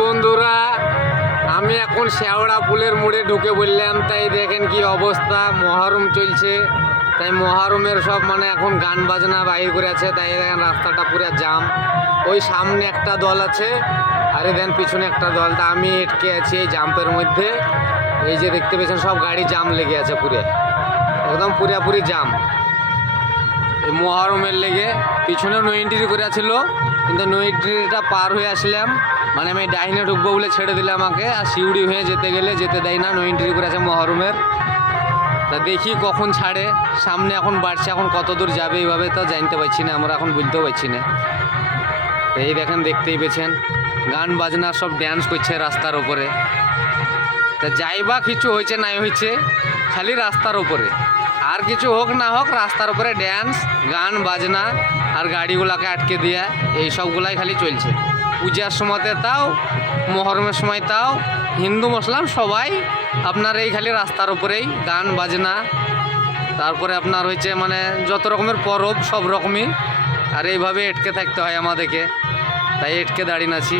বন্ধুরা, আমি এখন শেওড়া ফুলের মোড়ে ঢুকে বললাম। তাই দেখেন কি অবস্থা, মহরম চলছে। তাই মহরমের সব এখন গান বাজনা বাইর করে আছে। তাই দেখেন রাস্তাটা পুরো জাম। ওই সামনে একটা দল আছে, আরে দেন পিছনে একটা দল। তা আমি আটকে আছি এই জাম্পের মধ্যে। এই যে দেখতে পেয়েছেন সব গাড়ি জাম লেগে আছে, পুরে একদম পুরাপুরি জাম। এই মহরমের লেগে পিছনে নো এন্ট্রি করে ছিল, কিন্তু নো এন্ট্রিটা পার হয়ে আসলাম। আমি ডাইনে ঢুকবো বলে ছেড়ে দিলে আমাকে, আর শিউড়ি হয়ে যেতে গেলে যেতে দেয় না, নো এন্ট্রি করে আছে মহরমের। তা দেখি কখন ছাড়ে। সামনে এখন বাড়ছে, এখন কত দূর যাবে এইভাবে তো জানতে পারছি না, আমরা এখন বুঝতেও পারছি না। এই দেখেন, দেখতেই পেয়েছেন গান বাজনা সব ড্যান্স করছে রাস্তার ওপরে। তা যাই বা কিছু হয়েছে নাই হয়েছে, খালি রাস্তার ওপরে। আর কিছু হোক না হোক, রাস্তার উপরে ড্যান্স গান বাজনা আর গাড়িগুলোকে আটকে দেওয়া, এই সবগুলাই খালি চলছে। পূজার সময়তে তাও, মহরমের সময় তাও, হিন্দু মুসলিম সবাই আপনার এই খালি রাস্তার উপরেই গান বাজনা। তারপরে আপনার হয়েছে যত রকমের পরব সব রকমই। আর এইভাবে এটকে থাকতে হয় আমাদেরকে, তাই এটকে দাঁড়িয়ে আছি।